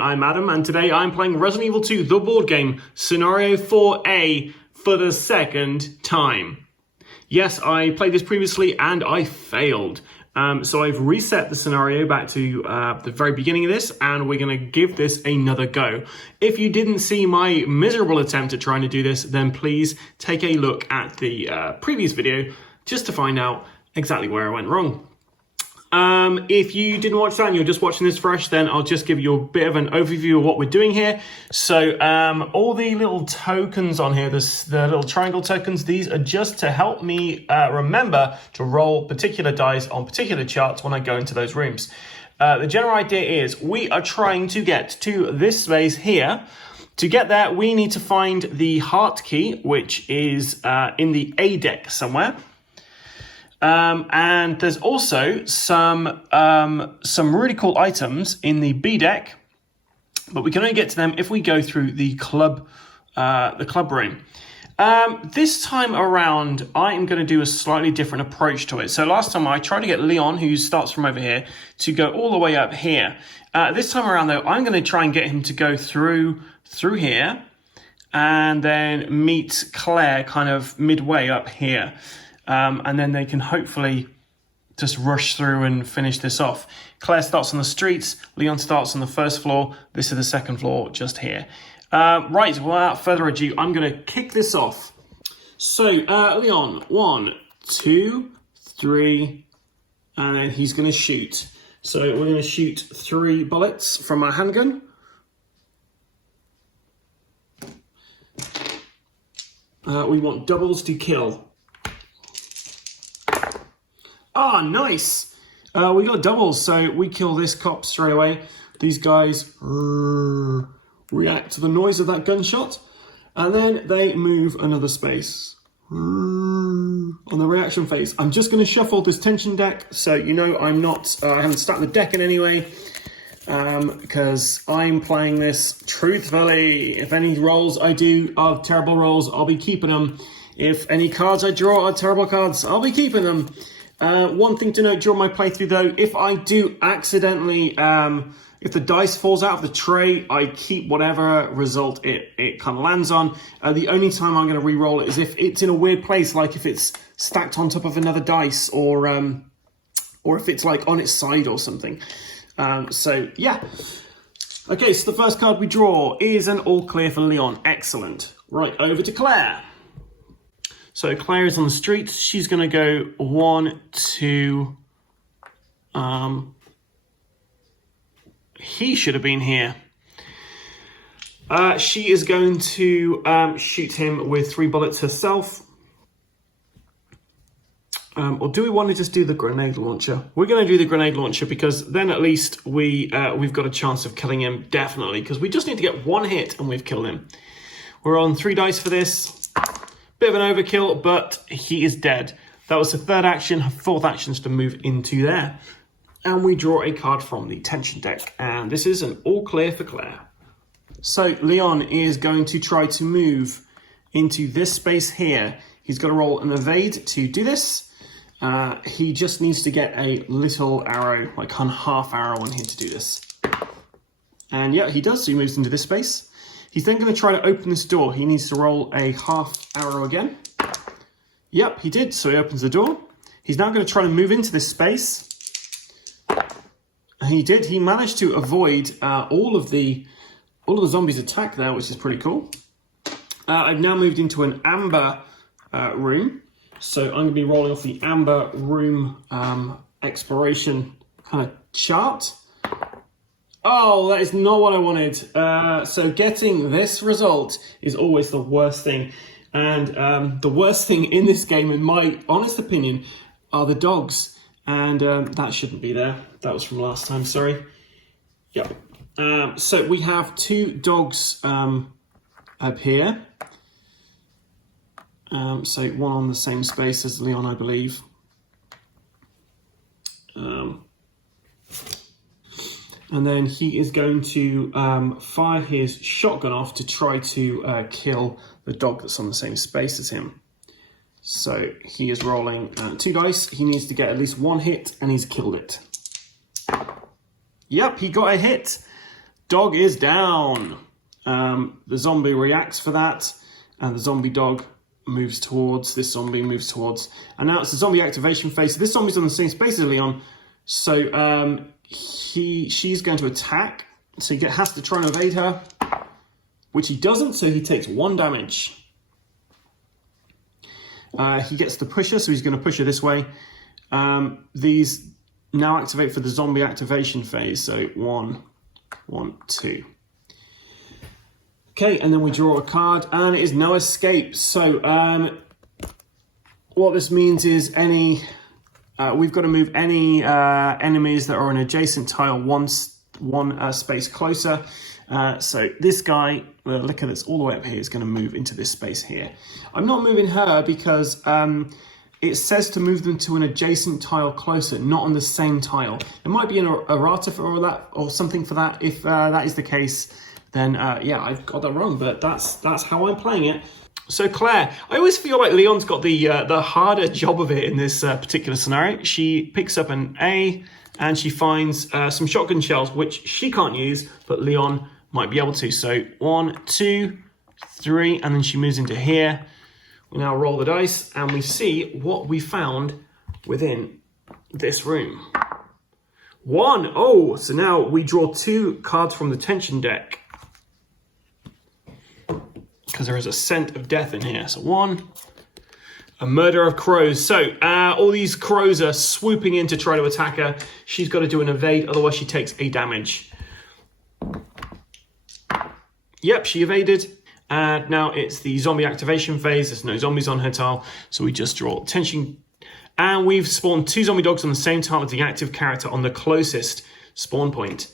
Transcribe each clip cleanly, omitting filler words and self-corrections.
I'm Adam, and today I'm playing Resident Evil 2, the board game, Scenario 4A, for the second time. Yes, I played this previously and I failed. So I've reset the scenario back to the very beginning of this, and we're going to give this another go. If you didn't see my miserable attempt at trying to do this, then please take a look at the previous video just to find out exactly where I went wrong. If you didn't watch that and you're just watching this fresh, then I'll just give you a bit of an overview of what we're doing here. So all the little tokens on here, the little triangle tokens, these are just to help me remember to roll particular dice on particular charts when I go into those rooms. The general idea is we are trying to get to this space here. To get there, we need to find the heart key, which is in the A deck somewhere. And there's also some really cool items in the B deck, but we can only get to them if we go through the club room. This time around, I am going to do a slightly different approach to it. So last time I tried to get Leon, who starts from over here, to go all the way up here. This time around, though, I'm going to try and get him to go through here and then meet Claire kind of midway up here. And then they can hopefully just rush through and finish this off. Claire starts on the streets. Leon starts on the first floor. This is the second floor just here. Right, without further ado, I'm going to kick this off. So, Leon, 1, 2, 3, and then he's going to shoot. So we're going to shoot 3 bullets from our handgun. We want doubles to kill. Ah, nice. We got doubles, so we kill this cop straight away. These guys react to the noise of that gunshot, and then they move another space on the reaction phase. I'm just going to shuffle this tension deck, so you know I haven't stacked the deck in any way, because I'm playing this truthfully. If any rolls I do are terrible rolls, I'll be keeping them. If any cards I draw are terrible cards, I'll be keeping them. One thing to note during my playthrough, though, if I do accidentally, if the dice falls out of the tray, I keep whatever result it kind of lands on. The only time I'm going to re-roll it is if it's in a weird place, like if it's stacked on top of another dice, or if it's like on its side or something. So yeah. Okay, so the first card we draw is an all clear for Leon. Excellent. Right, over to Claire. So Claire is on the street. She's going to go 1, 2. He should have been here. She is going to shoot him with 3 bullets herself. Or do we want to just do the grenade launcher? We're going to do the grenade launcher because then at least we've got a chance of killing him, definitely. Because we just need to get 1 hit and we've killed him. We're on 3 dice for this. Bit of an overkill, but he is dead. That was the 3rd action. 4th action is to move into there. And we draw a card from the tension deck. And this is an all clear for Claire. So Leon is going to try to move into this space here. He's got to roll an evade to do this. He just needs to get a little arrow, like a half arrow on here to do this. And yeah, he does. So he moves into this space. He's then going to try to open this door. He needs to roll a half arrow again. Yep, he did. So he opens the door. He's now going to try to move into this space. He did. He managed to avoid all of the zombies' attack there, which is pretty cool. I've now moved into an amber room. So I'm going to be rolling off the amber room exploration kind of chart. Oh, that is not what I wanted. So getting this result is always the worst thing. And the worst thing in this game, in my honest opinion, are the dogs. And that shouldn't be there. That was from last time, sorry. Yep. So we have 2 dogs up here. So one on the same space as Leon, I believe. And then he is going to fire his shotgun off to try to kill the dog that's on the same space as him. So he is rolling 2 dice. He needs to get at least 1 hit, and he's killed it. Yep, he got a hit. Dog is down. The zombie reacts for that, and the zombie dog moves towards, this zombie moves towards, and now it's the zombie activation phase. So this zombie's on the same space as Leon, so she's going to attack, so he has to try and evade her, which he doesn't, so he takes 1 damage. He gets the pusher, so he's going to push her this way. These now activate for the zombie activation phase, so 1, 2. Okay, and then we draw a card, and it is no escape. So what this means is we've got to move any enemies that are an adjacent tile one space closer. So this guy, look at this, all the way up here, is going to move into this space here. I'm not moving her because it says to move them to an adjacent tile closer, not on the same tile. There might be an errata for that or something for that. If that is the case, then yeah, I've got that wrong, but that's how I'm playing it. So Claire, I always feel like Leon's got the harder job of it in this particular scenario. She picks up an A and she finds some shotgun shells, which she can't use, but Leon might be able to. So 1, 2, 3, and then she moves into here. We now roll the dice and we see what we found within this room. 1, oh, so now we draw 2 cards from the tension deck, because there is a scent of death in here. So 1, a murder of crows. So all these crows are swooping in to try to attack her. She's got to do an evade, otherwise she takes a damage. Yep, she evaded. And now it's the zombie activation phase. There's no zombies on her tile, so we just draw tension. And we've spawned 2 zombie dogs on the same tile as the active character on the closest spawn point.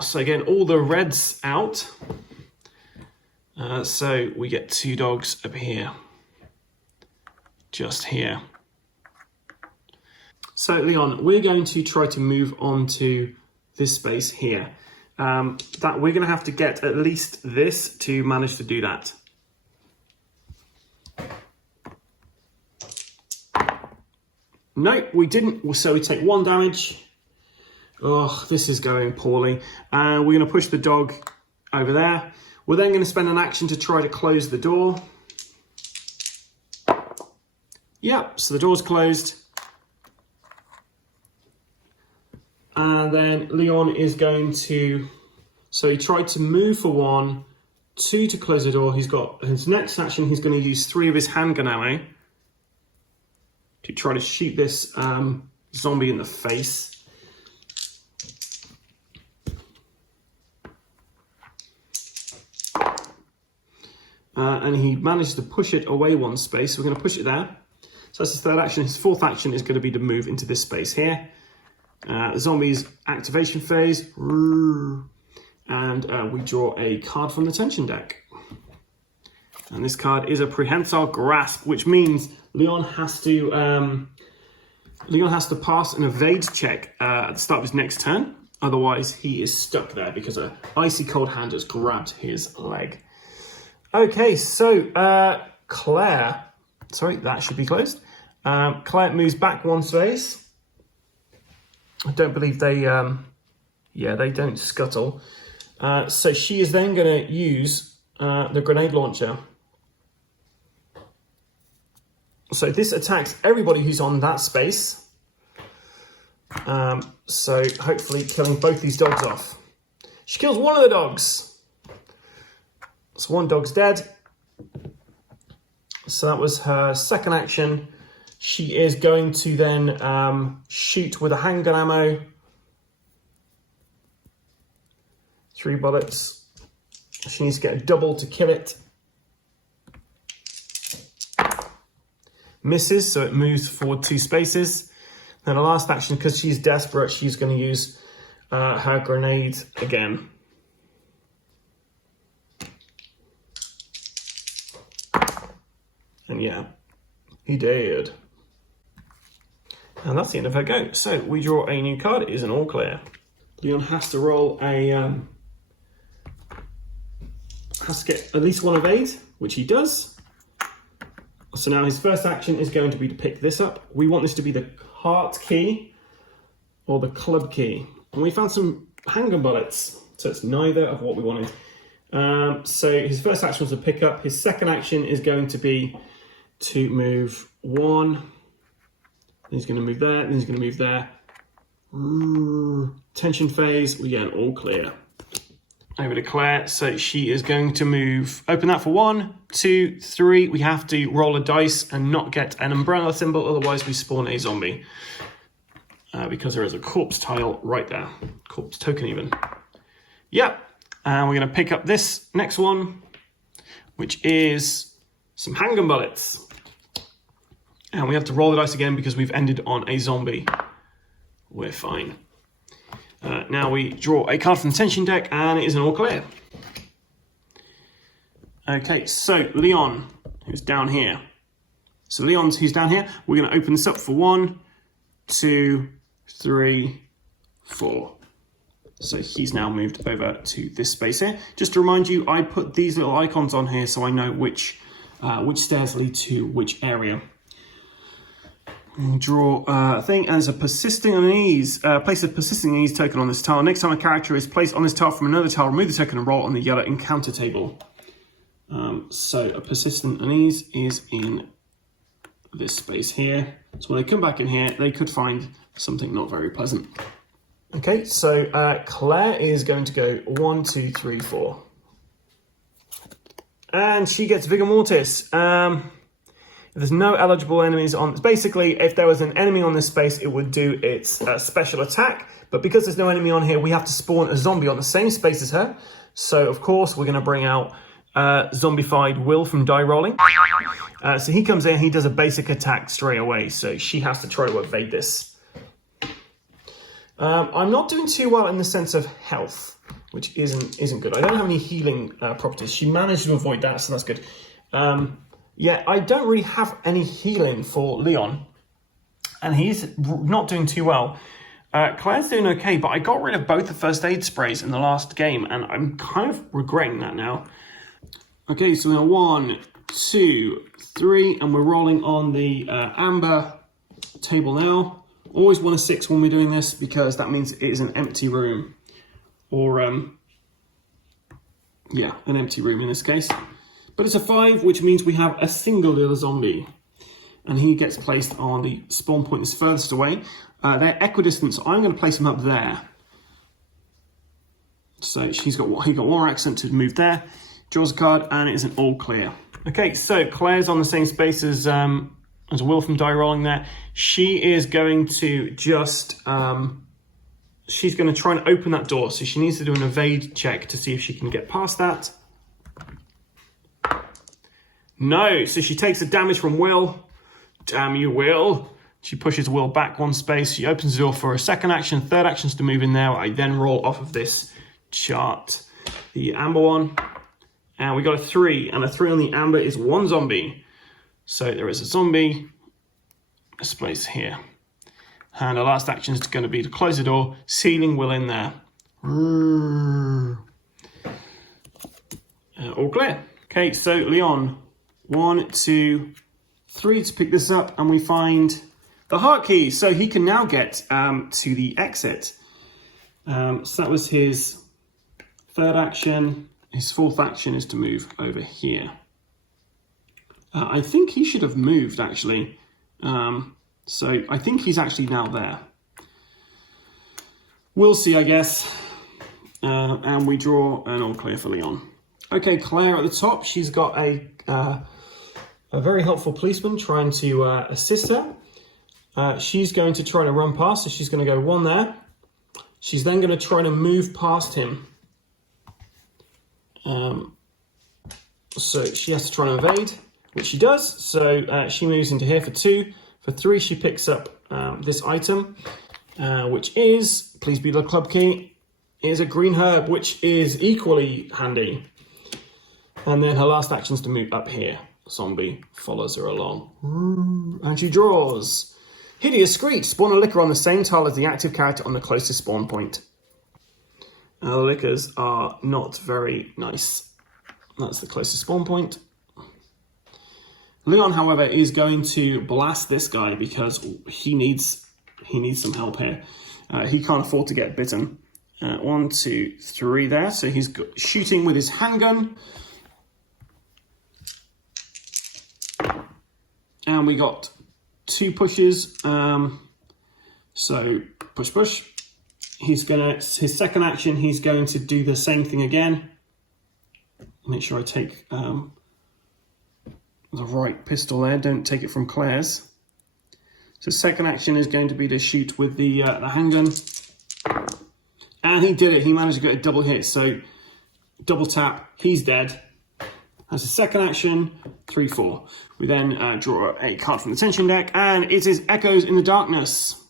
So again, all the reds out. So we get 2 dogs up here. Just here. So Leon, we're going to try to move on to this space here. That we're going to have to get at least this to manage to do that. Nope, we didn't. So we take 1 damage. Oh, this is going poorly. And we're going to push the dog over there. We're then going to spend an action to try to close the door. Yep, so the door's closed. And then Leon is going to, so he tried to move for 1, 2 to close the door. He's got his next action, he's going to use 3 of his handgun ammo to try to shoot this zombie in the face. And he managed to push it away 1 space. So we're going to push it there. So that's his 3rd action. His 4th action is going to be to move into this space here. The zombie's activation phase. And we draw a card from the tension deck. And this card is a prehensile grasp, which means Leon has to pass an evade check at the start of his next turn. Otherwise, he is stuck there because an icy cold hand has grabbed his leg. Okay, so Claire, sorry, that should be closed. Claire moves back 1 space. I don't believe they, they don't scuttle. So she is then going to use the grenade launcher. So this attacks everybody who's on that space. So hopefully killing both these dogs off. She kills 1 of the dogs. So 1 dog's dead. So that was her 2nd action. She is going to then shoot with a handgun ammo. 3 bullets. She needs to get a double to kill it. Misses, so it moves forward 2 spaces. Then the last action, because she's desperate, she's going to use her grenade again. And yeah, he did. And that's the end of her go. So we draw a new card. It is an all clear. Leon has to roll a... has to get at least one evade, which he does. So now his first action is going to be to pick this up. We want this to be the heart key or the club key. And we found some handgun bullets. So it's neither of what we wanted. So his first action was to pick up. His second action is going to be to move one. Then he's going to move there. Then he's going to move there. Tension phase. We get an all clear. Over to Claire. So she is going to move. Open that for 1, 2, 3. We have to roll a dice and not get an umbrella symbol. Otherwise we spawn a zombie. Because there is a corpse tile right there. Corpse token even. Yep. And we're going to pick up this next one, which is some handgun bullets. And we have to roll the dice again because we've ended on a zombie. We're fine. Now we draw a card from the tension deck, and it is an all clear. Okay, so Leon, who's down here. So Leon's who's down here. We're going to open this up for 1, 2, 3, 4. So he's now moved over to this space here. Just to remind you, I put these little icons on here so I know which stairs lead to which area. Draw a thing, and there's a persisting unease. Place a persisting unease token on this tile. Next time a character is placed on this tile from another tile, remove the token and roll on the yellow encounter table. So a persistent unease is in this space here. So when they come back in here, they could find something not very pleasant. Okay, so Claire is going to go 1, 2, 3, 4. And she gets Vigor Mortis. If there's no eligible enemies on... Basically, if there was an enemy on this space, it would do its special attack. But because there's no enemy on here, we have to spawn a zombie on the same space as her. So, of course, we're going to bring out zombified Will from Die Rollin. So he comes in, he does a basic attack straight away. So she has to try to evade this. I'm not doing too well in the sense of health, which isn't good. I don't have any healing properties. She managed to avoid that, so that's good. Yeah, I don't really have any healing for Leon, and he's not doing too well. Claire's doing okay, but I got rid of both the first aid sprays in the last game, and I'm kind of regretting that now. Okay, so we're 1, 2, 3, and we're rolling on the amber table now. Always 1 of 6 when we're doing this because that means it is an empty room. Or, yeah, an empty room in this case. But it's a 5, which means we have a single little zombie. And he gets placed on the spawn point that's furthest away. They're equidistant, so I'm going to place him up there. So he got 1 more accent to move there. Draws a card, and it is an all clear. Okay, so Claire's on the same space as Will from Die Rollin there. She is going to just, she's going to try and open that door. So she needs to do an evade check to see if she can get past that. No, so she takes the damage from Will. Damn you, Will. She pushes Will back 1 space. She opens the door for a second action. Third action is to move in there. I then roll off of this chart the amber one. And we got a 3. And a 3 on the amber is 1 zombie. So there is a zombie. This place here. And our last action is going to be to close the door, sealing Will in there. All clear. Okay, so Leon, 1, 2, 3 to pick this up, and we find the heart key. So he can now get to the exit. So that was his third action. His fourth action is to move over here. I think he should have moved, actually. So I think he's actually now there. We'll see, I guess. And we draw an all clear for Leon. Okay, Claire at the top. She's got a very helpful policeman trying to assist her. She's going to try to run past, so she's going to go 1 there. She's then going to try to move past him. So she has to try and evade, which she does. So she moves into here for 2. For 3, she picks up this item, which is, please be the club key, is a green herb, which is equally handy. And then her last action is to move up here. Zombie follows her along. And she draws Hideous Screech. Spawn a licker on the same tile as the active character on the closest spawn point. The lickers are not very nice. That's the closest spawn point. Leon, however, is going to blast this guy because he needs some help here. He can't afford to get bitten. 1, 2, 3 there. So he's shooting with his handgun. And we got 2 pushes. So push, push. His second action, he's going to do the same thing again. Make sure I take the right pistol there. Don't take it from Claire's. So second action is going to be to shoot with the handgun. And he did it. He managed to get a double hit. So double tap. He's dead. That's a second action. 3, 4. We then draw a card from the tension deck. And it is Echoes in the Darkness.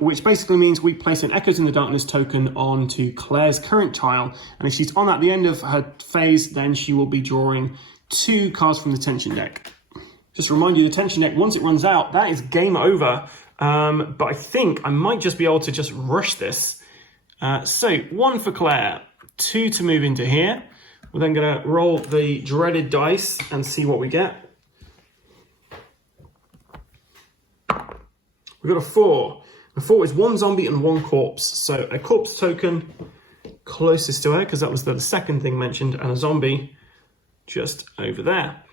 Which basically means we place an Echoes in the Darkness token onto Claire's current tile. And if she's on at the end of her phase, then she will be drawing 2 cards from the tension deck. Just to remind you, the tension deck, once it runs out, that is game over. But I think I might just be able to just rush this. So 1 for Claire, 2 to move into here. We're then going to roll the dreaded dice and see what we get. We've got a 4. A 4 is 1 zombie and 1 corpse. So a corpse token closest to her, because that was the second thing mentioned, and a zombie just over there.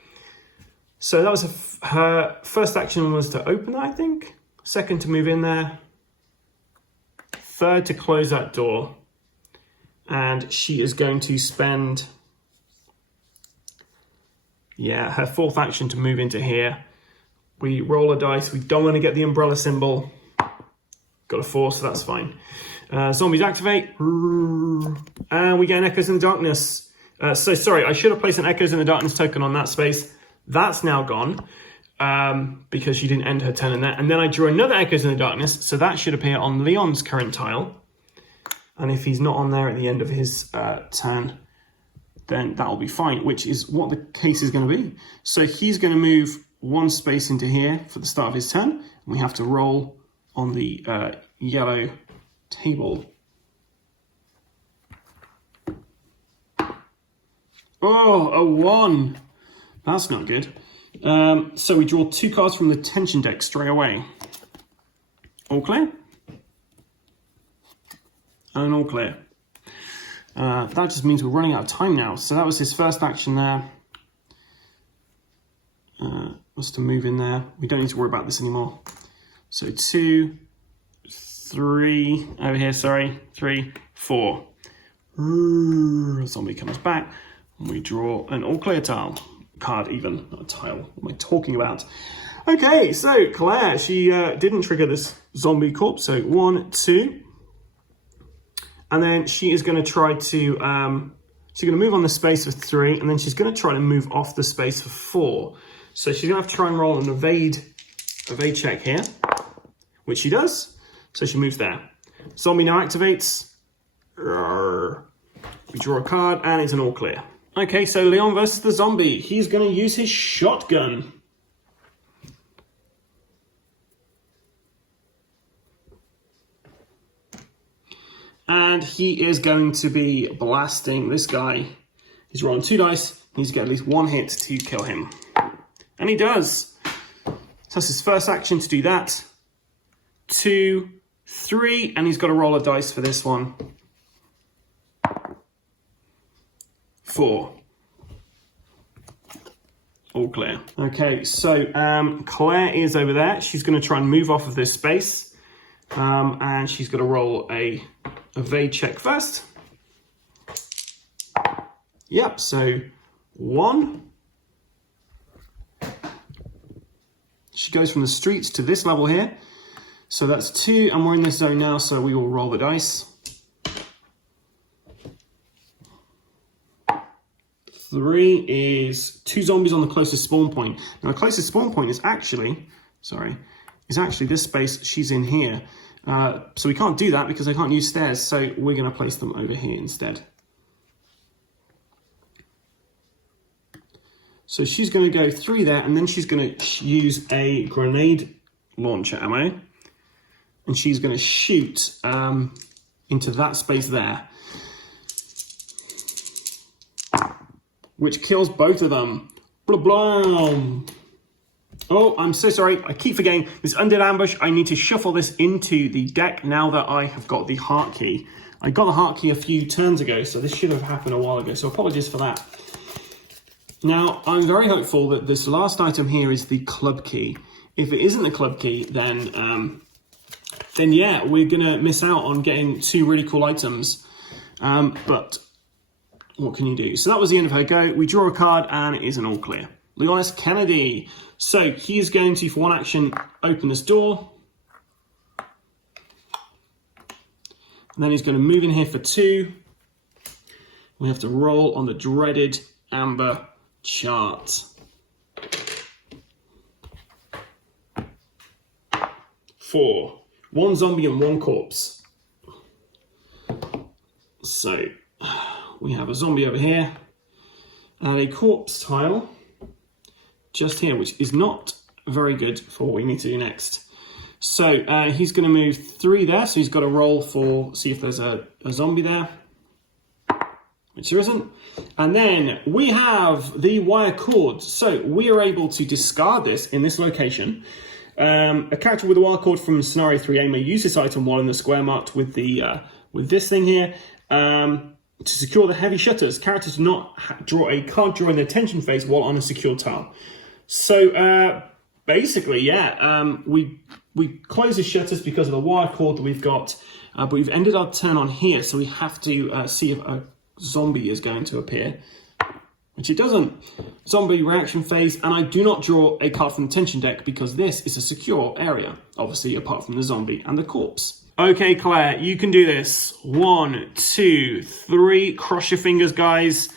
So that was her first action was to open that, I think. Second to move in there. Third to close that door. And she is going to spend, her fourth action to move into here. We roll a dice. We don't want to get the umbrella symbol. Got a 4, so that's fine. Zombies activate. And we get an Echoes in the Darkness. So sorry, I should have placed an Echoes in the Darkness token on that space. That's now gone because she didn't end her turn in there. And then I drew another Echoes in the Darkness, so that should appear on Leon's current tile. And if he's not on there at the end of his turn, then that'll be fine, which is what the case is going to be. So he's going to move 1 space into here for the start of his turn. And we have to roll on the yellow table. Oh, a 1. That's not good. So we draw 2 cards from the tension deck straight away. All clear? And all clear. That just means we're running out of time now. So that was his first action there. Was to move in there. We don't need to worry about this anymore. So 2, 3, over here, sorry. 3, 4. Zombie comes back. And we draw an all clear tile. Card even, not a tile. What am I talking about? Okay, so Claire, she didn't trigger this zombie corpse. So 1, 2. And then she is going to try to, she's going to move on the space for 3, and then she's going to try to move off the space for 4. So she's going to have to try and roll an evade check here, which she does. So she moves there. Zombie now activates. We draw a card, and it's an all clear. Okay, so Leon versus the zombie. He's going to use his shotgun. And he is going to be blasting this guy. He's rolling 2 dice. He needs to get at least 1 hit to kill him. And he does. So that's his first action to do that. 2, 3, and he's got to roll a dice for this one. 4. All clear. Okay, so Claire is over there. She's going to try and move off of this space. And she's going to roll a evade check first. Yep, so 1. She goes from the streets to this level here. So that's 2, and we're in this zone now, so we will roll the dice. 3 is 2 zombies on the closest spawn point. Now the closest spawn point is actually this space she's in here. So we can't do that because I can't use stairs, so we're going to place them over here instead. So she's going to go 3 there, and then she's going to use a grenade launcher ammo. And she's going to shoot into that space there. Which kills both of them. Blah, blah. Oh, I'm so sorry. I keep forgetting. This undead ambush, I need to shuffle this into the deck now that I have got the heart key. I got the heart key a few turns ago, so this should have happened a while ago. So apologies for that. Now, I'm very hopeful that this last item here is the club key. If it isn't the club key, then yeah, we're going to miss out on getting 2 really cool items. But what can you do? So that was the end of her go. We draw a card, and it is an all clear. Leonis Kennedy. So he is going to, for one action, open this door. And then he's going to move in here for 2. We have to roll on the dreaded amber chart. 4. 1 zombie and 1 corpse. So we have a zombie over here and a corpse tile just here, which is not very good for what we need to do next. So he's going to move 3 there, so he's got to roll for, see if there's a zombie there, which there isn't. And then we have the wire cord. So we are able to discard this in this location. A character with a wire cord from scenario 3A may use this item while in the square marked with the with this thing here. To secure the heavy shutters, characters do not draw a card during the attention phase while on a secure tile. So basically, yeah, we close the shutters because of the wire cord that we've got, but we've ended our turn on here, so we have to see if a zombie is going to appear, which it doesn't. Zombie reaction phase, and I do not draw a card from the tension deck because this is a secure area, obviously, apart from the zombie and the corpse. Okay, Claire, you can do this. 1, 2, 3. Cross your fingers, guys.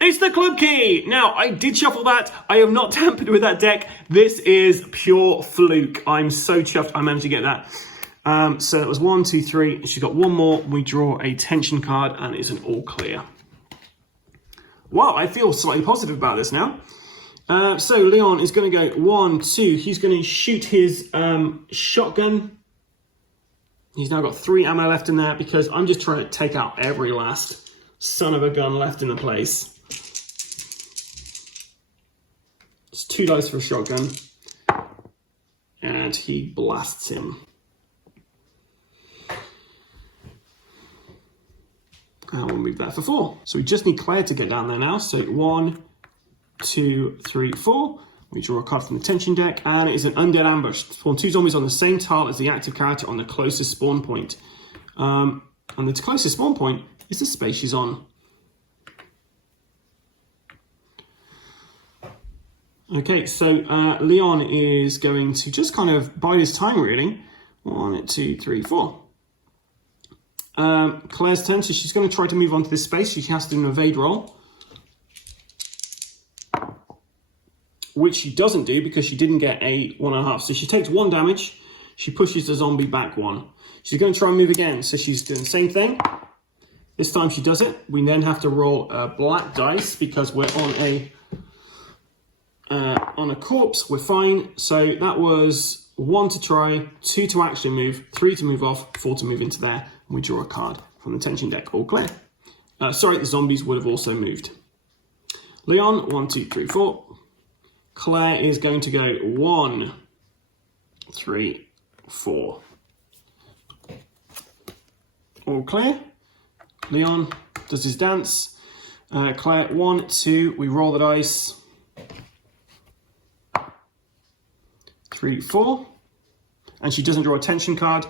It's the club key. Now, I did shuffle that. I have not tampered with that deck. This is pure fluke. I'm so chuffed I managed to get that. So that was 1, 2, 3. She's got 1 more. We draw a tension card, and it's an all clear. Wow, I feel slightly positive about this now. So Leon is going to go 1, 2. He's going to shoot his shotgun. He's now got 3 ammo left in there because I'm just trying to take out every last son of a gun left in the place. It's 2 dice for a shotgun. And he blasts him. And we'll move that for 4. So we just need Claire to get down there now. So 1, 2, 3, 4. We draw a card from the tension deck, and it is an undead ambush. Spawn 2 zombies on the same tile as the active character on the closest spawn point. And the closest spawn point is the space she's on. Okay, so Leon is going to just kind of bide his time, really. 1, 2, 3, 4. Claire's turn, so she's going to try to move onto this space. She has to do an evade roll, which she doesn't do because she didn't get a 1.5. So she takes 1 damage. She pushes the zombie back 1. She's going to try and move again. So she's doing the same thing. This time she does it. We then have to roll black dice because we're on a corpse. We're fine. So that was 1 to try, 2 to actually move, 3 to move off, 4 to move into there. And we draw a card from the tension deck. All clear. Sorry, the zombies would have also moved. Leon, 1, 2, 3, 4. Claire is going to go 1, 3, 4. All clear. Leon does his dance. Claire, 1, 2. We roll the dice. 3, 4. And she doesn't draw a tension card.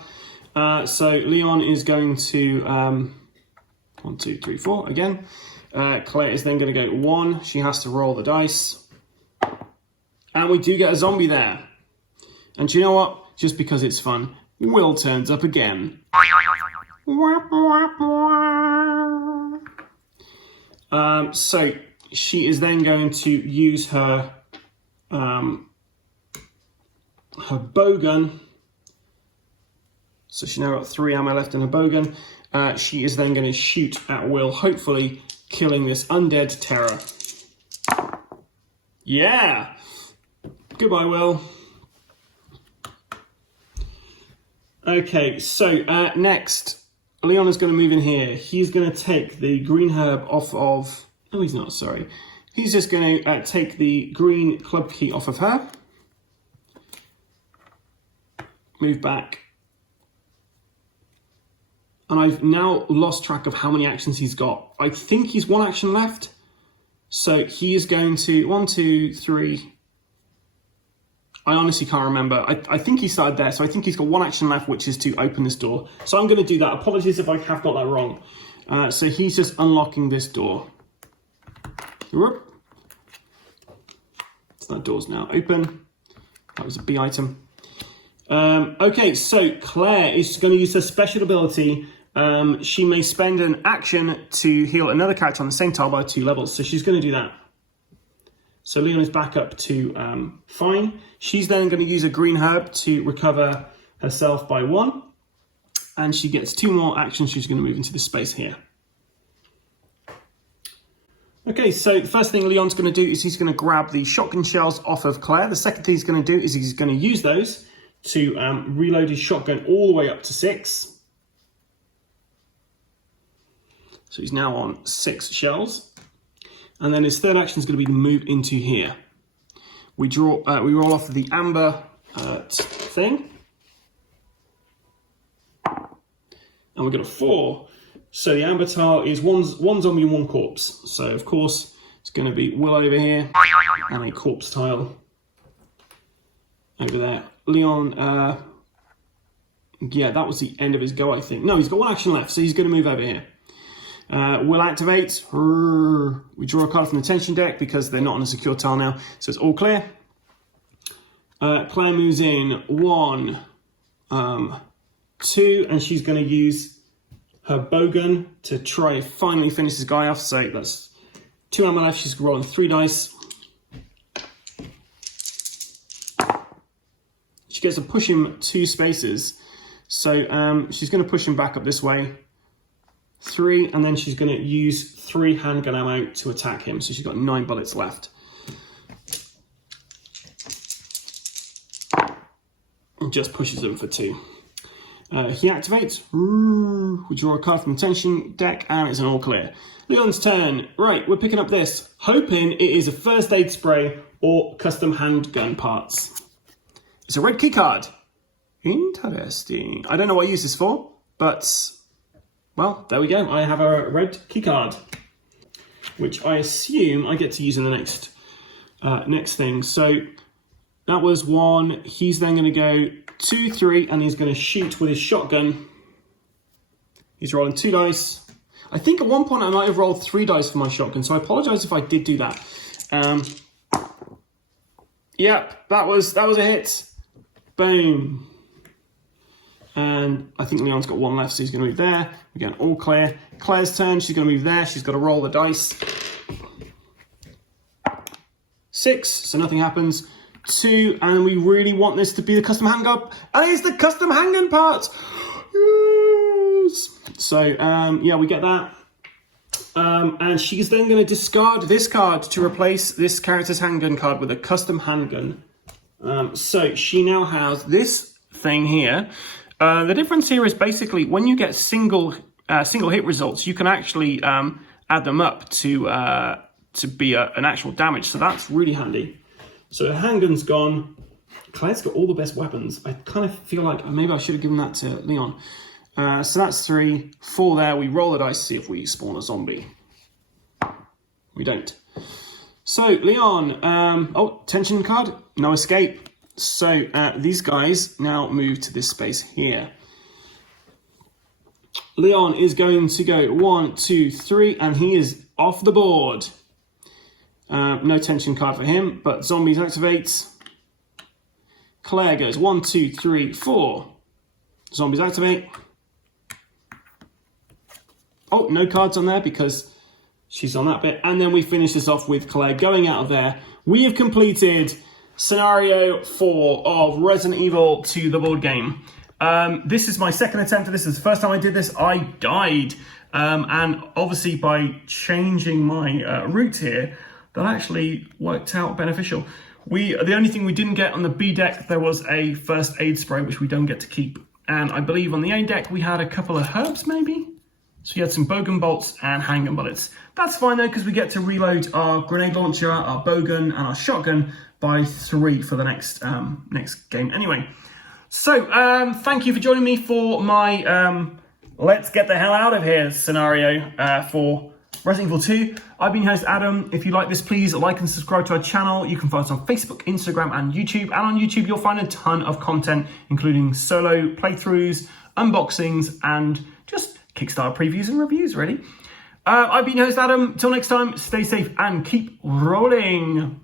So Leon is going to 1, 2, 3, 4 again. Claire is then going to go 1. She has to roll the dice. And we do get a zombie there. And do you know what? Just because it's fun, Will turns up again. So she is then going to use her bow gun. So she now got 3 ammo left in her bow gun. She is then going to shoot at Will, hopefully killing this undead terror. Yeah! Goodbye, Will. Okay, so next, Leon is going to move in here. He's going to take the green herb off of... Oh, he's not, sorry. He's just going to take the green club key off of her. Move back. And I've now lost track of how many actions he's got. I think he's one action left. So he is going to 1, 2, 3. I honestly can't remember. I think he started there. So I think he's got one action left, which is to open this door. So I'm going to do that. Apologies if I have got that wrong. So he's just unlocking this door. So that door's now open. That was a B item. Okay, so Claire is going to use her special ability. She may spend an action to heal another character on the same tile by 2 levels. So she's going to do that. So Leon is back up to fine. She's then going to use a green herb to recover herself by 1. And she gets 2 more actions. She's going to move into this space here. Okay, so the first thing Leon's going to do is he's going to grab the shotgun shells off of Claire. The second thing he's going to do is he's going to use those to reload his shotgun all the way up to 6. So he's now on 6 shells. And then his third action is going to be to move into here. We roll off the amber thing. And we got a 4. So the amber tile is one zombie and 1 corpse. So of course it's going to be Will over here and a corpse tile over there. Leon, yeah, that was the end of his go, I think. No, he's got 1 action left, so he's going to move over here. Will activate. We draw a card from the tension deck because they're not on a secure tile now, so it's all clear. Claire moves in 1, 2, and she's going to use her bowgun to try and finally finish this guy off. So that's 2 ammo left. She's rolling 3 dice. She gets to push him 2 spaces. So she's going to push him back up this way. 3, and then she's going to use 3 handgun ammo to attack him. So she's got 9 bullets left. And just pushes him for 2. He activates. We draw a card from the tension deck, and it's an all clear. Leon's turn. Right, we're picking up this, hoping it is a first aid spray or custom handgun parts. It's a red key card. Interesting. I don't know what I use this for, but, well, there we go. I have a red key card, which I assume I get to use in the next thing. So that was 1. He's then going to go 2, 3, and he's going to shoot with his shotgun. He's rolling 2 dice. I think at one point I might have rolled 3 dice for my shotgun, so I apologize if I did do that. Yep, that was a hit. Boom. And I think Leon's got 1 left, so he's going to move there. We're getting all clear. Claire's turn. She's going to move there. She's got to roll the dice. 6, so nothing happens. 2, and we really want this to be the custom handgun. And it's the custom handgun part. Yes. So, yeah, we get that. And she's then going to discard this card to replace this character's handgun card with a custom handgun. So she now has this thing here. The difference here is basically when you get single hit results, you can actually add them up to be an actual damage. So that's really handy. So her handgun's gone. Claire's got all the best weapons. I kind of feel like maybe I should have given that to Leon. So that's 3, 4 there. We roll the dice to see if we spawn a zombie. We don't. So Leon, oh, tension card, no escape. So these guys now move to this space here. Leon is going to go 1, 2, 3, and he is off the board. No tension card for him, but zombies activate. Claire goes 1, 2, 3, 4. Zombies activate. Oh, no cards on there because she's on that bit. And then we finish this off with Claire going out of there. We have completed scenario 4 of Resident Evil 2, the board game. This is my second attempt at this. This is the first time I did this. I died. And obviously by changing my route here, that actually worked out beneficial. The only thing we didn't get on the B deck, there was a first aid spray, which we don't get to keep. And I believe on the A deck we had a couple of herbs maybe? So we had some bowgun bolts and handgun bullets. That's fine though, because we get to reload our grenade launcher, our bowgun, and our shotgun by 3 for the next game anyway. So, thank you for joining me for my let's get the hell out of here scenario for Resident Evil 2. I've been your host Adam. If you like this, please like and subscribe to our channel. You can find us on Facebook, Instagram, and YouTube. And on YouTube, you'll find a ton of content, including solo playthroughs, unboxings, and just Kickstarter previews and reviews, really. I've been your host Adam. Till next time, stay safe and keep rolling.